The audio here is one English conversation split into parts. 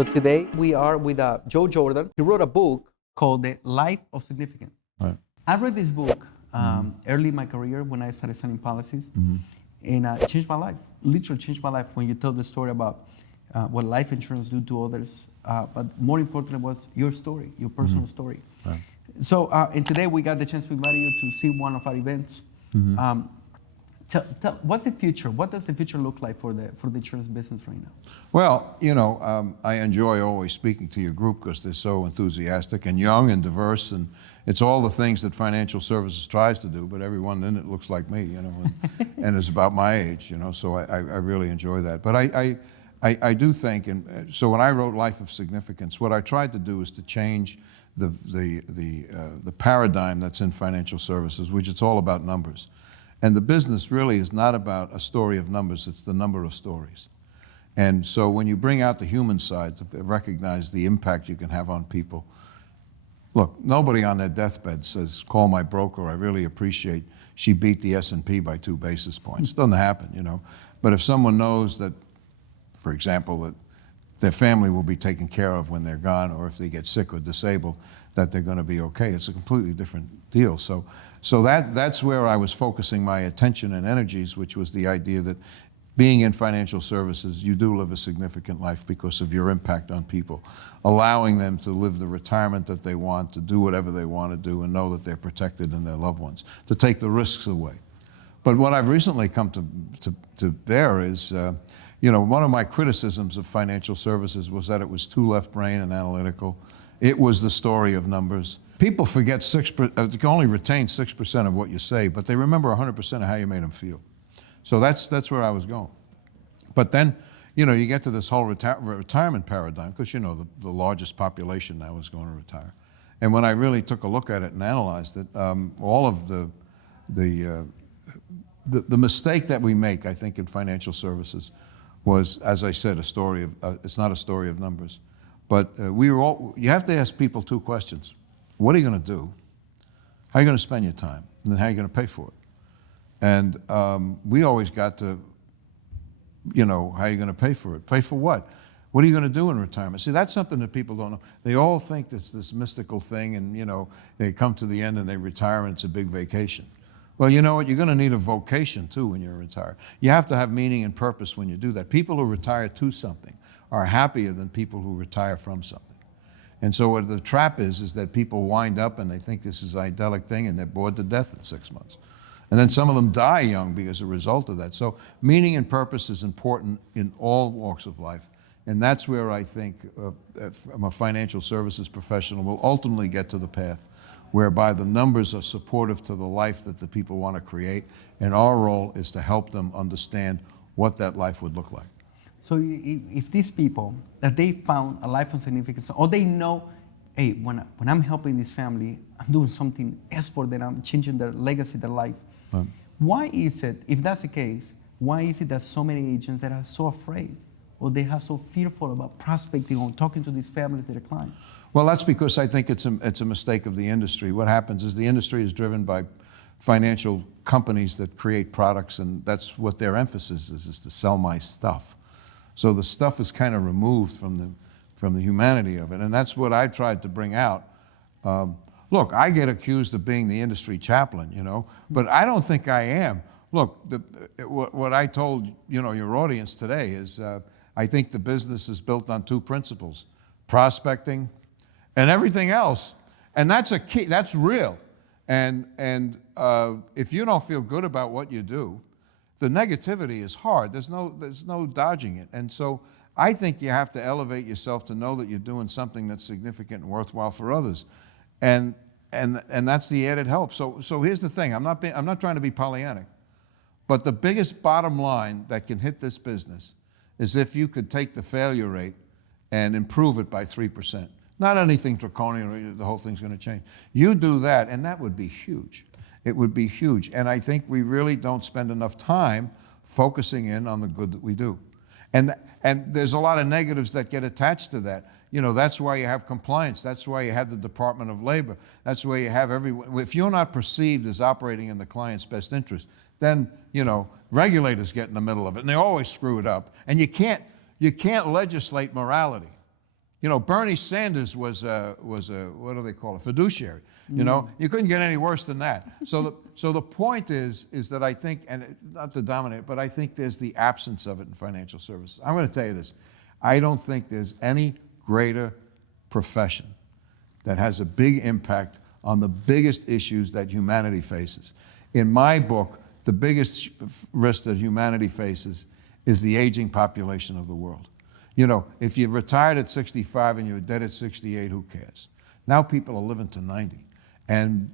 So today we are with Joe Jordan. He wrote a book called The Life of Significance. Right. I read this book early in my career when I started selling policies, and it changed my life. Literally changed my life when you tell the story about what life insurance do to others. But more importantly was your story, your personal story. Right. So, and today we got the chance to invite you to see one of our events. What's the future? What does the future look like for the insurance business right now? Well, you know, I enjoy always speaking to your group because they're so enthusiastic and young and diverse, and it's all the things that financial services tries to do, but everyone in it looks like me, you know, and is about my age, you know, so I really enjoy that. But I do think, and so when I wrote Life of Significance, what I tried to do is to change the paradigm that's in financial services, which it's all about numbers. And the business really is not about a story of numbers, it's the number of stories. And so when you bring out the human side to recognize the impact you can have on people, look, nobody on their deathbed says, call my broker, I really appreciate she beat the S&P by 2 basis points. It doesn't happen, you know. But if someone knows that, for example, that their family will be taken care of when they're gone, or if they get sick or disabled, that they're going to be okay, it's a completely different deal. So that's where I was focusing my attention and energies, which was the idea that being in financial services, you do live a significant life because of your impact on people, allowing them to live the retirement that they want, to do whatever they want to do, and know that they're protected and their loved ones, to take the risks away. But what I've recently come to bear is, you know, one of my criticisms of financial services was that it was too left-brain and analytical. It was the story of numbers. People forget they can only retain 6% of what you say, but they remember 100% of how you made them feel. So that's where I was going. But then, you know, you get to this whole retirement paradigm, because, you know, the largest population now is going to retire. And when I really took a look at it and analyzed it, all of the mistake that we make, I think, in financial services was, as I said, a story of, it's not a story of numbers. But you have to ask people 2 questions. What are you going to do? How are you going to spend your time? And then how are you going to pay for it? And we always got to, you know, how are you going to pay for it? Pay for what? What are you going to do in retirement? See, that's something that people don't know. They all think it's this mystical thing, and, you know, they come to the end and they retire and it's a big vacation. Well, you know what? You're going to need a vocation, too, when you're retired. You have to have meaning and purpose when you do that. People who retire to something are happier than people who retire from something. And so what the trap is that people wind up and they think this is an idyllic thing and they're bored to death in 6 months. And then some of them die young because as a result of that. So meaning and purpose is important in all walks of life. And that's where I think from a financial services professional will ultimately get to the path whereby the numbers are supportive to the life that the people want to create. And our role is to help them understand what that life would look like. So if these people, that they found a life of significance, or they know, hey, when I'm helping this family, I'm doing something else for them, I'm changing their legacy, their life. Right. Why is it, if that's the case, why is it that so many agents that are so afraid, or they are so fearful about prospecting or talking to these families, their clients? Well, that's because I think it's a mistake of the industry. What happens is the industry is driven by financial companies that create products, and that's what their emphasis is to sell my stuff. So the stuff is kind of removed from the humanity of it, and that's what I tried to bring out. Look, I get accused of being the industry chaplain, you know, but I don't think I am. Look, what I told, you know, your audience today is I think the business is built on 2 principles: prospecting and everything else, and that's a key. That's real. And if you don't feel good about what you do, the negativity is hard. There's no dodging it. And so I think you have to elevate yourself to know that you're doing something that's significant and worthwhile for others. And that's the added help. So here's the thing. I'm not trying to be Pollyannic, but the biggest bottom line that can hit this business is if you could take the failure rate and improve it by 3%. Not anything draconian, the whole thing's going to change. You do that, and that would be huge. It would be huge. And I think we really don't spend enough time focusing in on the good that we do. And there's a lot of negatives that get attached to that. You know, that's why you have compliance. That's why you have the Department of Labor. That's why you have everyone. If you're not perceived as operating in the client's best interest, then, you know, regulators get in the middle of it, and they always screw it up. And you can't legislate morality. You know, Bernie Sanders was a what do they call it, fiduciary. You know, you couldn't get any worse than that. So the point is that I think, and not to dominate, but I think there's the absence of it in financial services. I'm going to tell you this. I don't think there's any greater profession that has a big impact on the biggest issues that humanity faces. In my book, the biggest risk that humanity faces is the aging population of the world. You know, if you're retired at 65 and you're dead at 68, who cares? Now people are living to 90. And,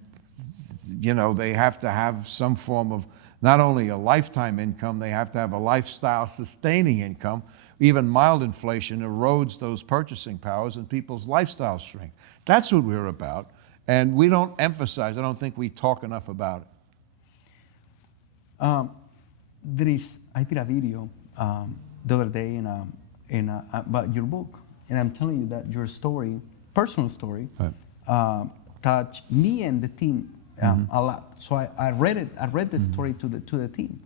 you know, they have to have some form of not only a lifetime income, they have to have a lifestyle sustaining income. Even mild inflation erodes those purchasing powers and people's lifestyles shrink. That's what we're about. And we don't emphasize, I don't think we talk enough about it. I did a video the other day about your book, and I'm telling you that your story, personal story, Right. Touched me and the team a lot. So I read it. I read the story to the team.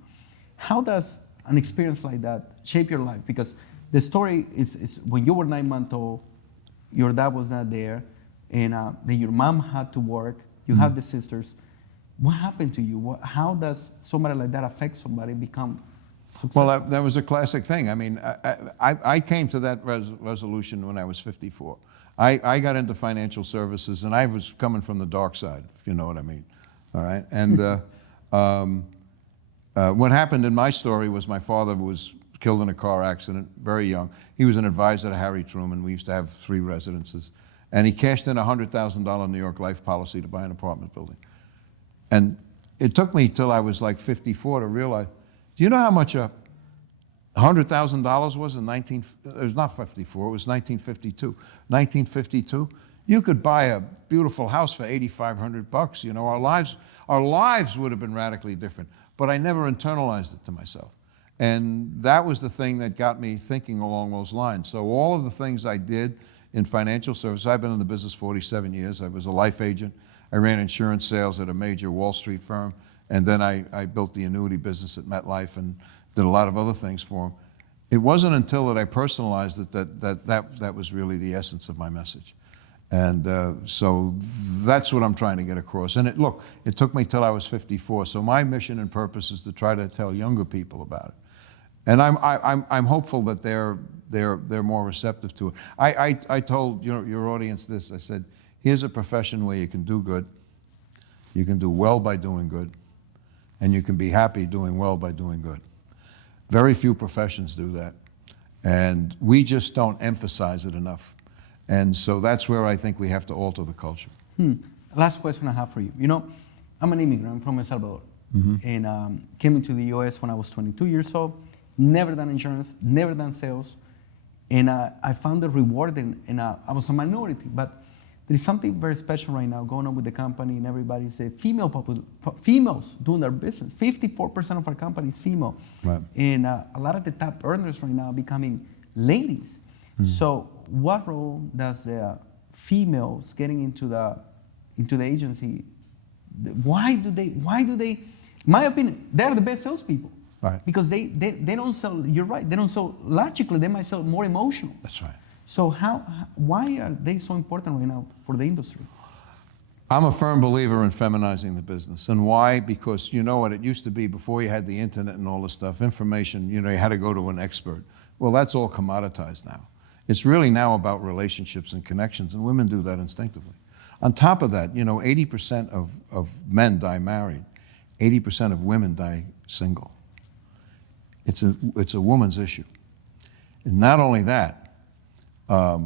How does an experience like that shape your life? Because the story is when you were 9 months old, your dad was not there, and then your mom had to work. You have the sisters. What happened to you? How does somebody like that affect somebody become successful? Well, that was a classic thing. I mean, I came to that resolution when I was 54. I got into financial services, and I was coming from the dark side, if you know what I mean. All right? And what happened in my story was my father was killed in a car accident, very young. He was an advisor to Harry Truman. We used to have 3 residences. And he cashed in a $100,000 New York life policy to buy an apartment building. And it took me till I was like 54 to realize, do you know how much $100,000 was in it was not 54, it was 1952. 1952, you could buy a beautiful house for $8,500. You know, our lives would have been radically different. But I never internalized it to myself. And that was the thing that got me thinking along those lines. So all of the things I did in financial services, I've been in the business 47 years. I was a life agent. I ran insurance sales at a major Wall Street firm. And then I built the annuity business at MetLife and did a lot of other things for them. It wasn't until that I personalized it that was really the essence of my message. And so that's what I'm trying to get across. And look, it took me till I was 54. So my mission and purpose is to try to tell younger people about it. And I'm hopeful that they're more receptive to it. I told your audience this. I said, here's a profession where you can do good, you can do well by doing good, and you can be happy doing well by doing good. Very few professions do that. And we just don't emphasize it enough. And so that's where I think we have to alter the culture. Last question I have for you. You know, I'm an immigrant. I'm from El Salvador. And came into the U.S. when I was 22 years old. Never done insurance, never done sales. And I found it rewarding. And I was a minority. But there's something very special right now going on with the company, and everybody's females doing their business. 54% of our company is female. Right. And a lot of the top earners right now are becoming ladies. So what role does the females getting into the agency, why do they, in my opinion, they're the best salespeople. Right. Because they don't sell, you're right, they don't sell logically, they might sell more emotional. That's right. So why are they so important right now for the industry? I'm a firm believer in feminizing the business. And why? Because you know what it used to be before you had the internet and all this stuff, information, you had to go to an expert. Well, that's all commoditized now. It's really now about relationships and connections, and women do that instinctively. On top of that, 80% of men die married. 80% of women die single. It's a woman's issue. And not only that, I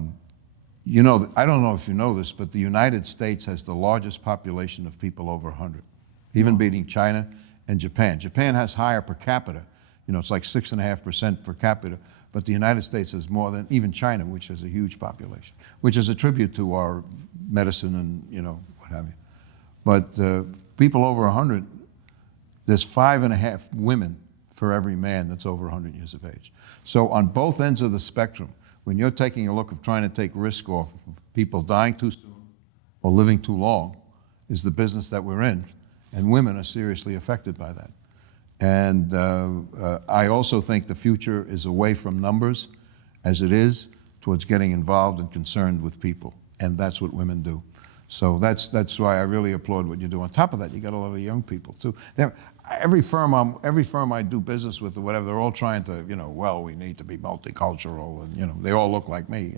don't know if you know this, but the United States has the largest population of people over 100, even beating China and Japan. Japan has higher per capita. It's like 6.5% per capita, but the United States has more than even China, which has a huge population, which is a tribute to our medicine and, what have you. But people over 100, there's 5.5 women for every man that's over 100 years of age. So on both ends of the spectrum, when you're taking a look of trying to take risk off of people dying too soon or living too long, is the business that we're in, and women are seriously affected by that. And I also think the future is away from numbers, as it is, towards getting involved and concerned with people. And that's what women do. So that's why I really applaud what you do. On top of that, you got a lot of young people too. Every firm I do business with or whatever, they're all trying to, well, we need to be multicultural, and they all look like me,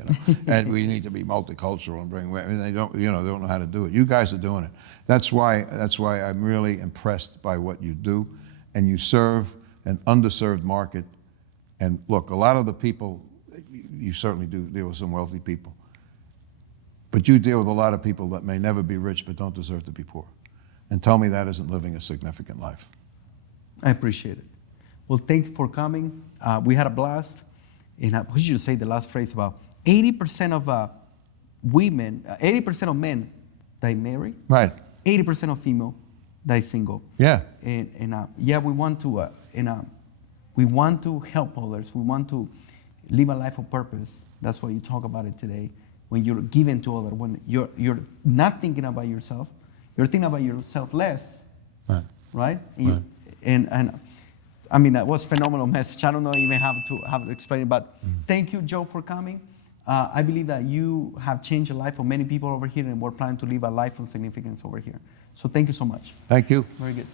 and we need to be multicultural and bring women. They don't know how to do it. You guys are doing it. That's why I'm really impressed by what you do, and you serve an underserved market. And look, a lot of the people, you certainly do deal with some wealthy people, but you deal with a lot of people that may never be rich but don't deserve to be poor. And tell me that isn't living a significant life. I appreciate it. Well, thank you for coming. We had a blast. And what did you say the last phrase about 80% of women, 80% of men die married. Right. 80% of female die single. Yeah. And yeah, we want to we want to help others. We want to live a life of purpose. That's why you talk about it today. When you're giving to others, when you're not thinking about yourself, you're thinking about yourself less, right? And I mean, that was a phenomenal message. I don't know even have to explain it, but thank you, Joe, for coming. I believe that you have changed the life of many people over here, and we're planning to live a life of significance over here. So thank you so much. Thank you. Very good.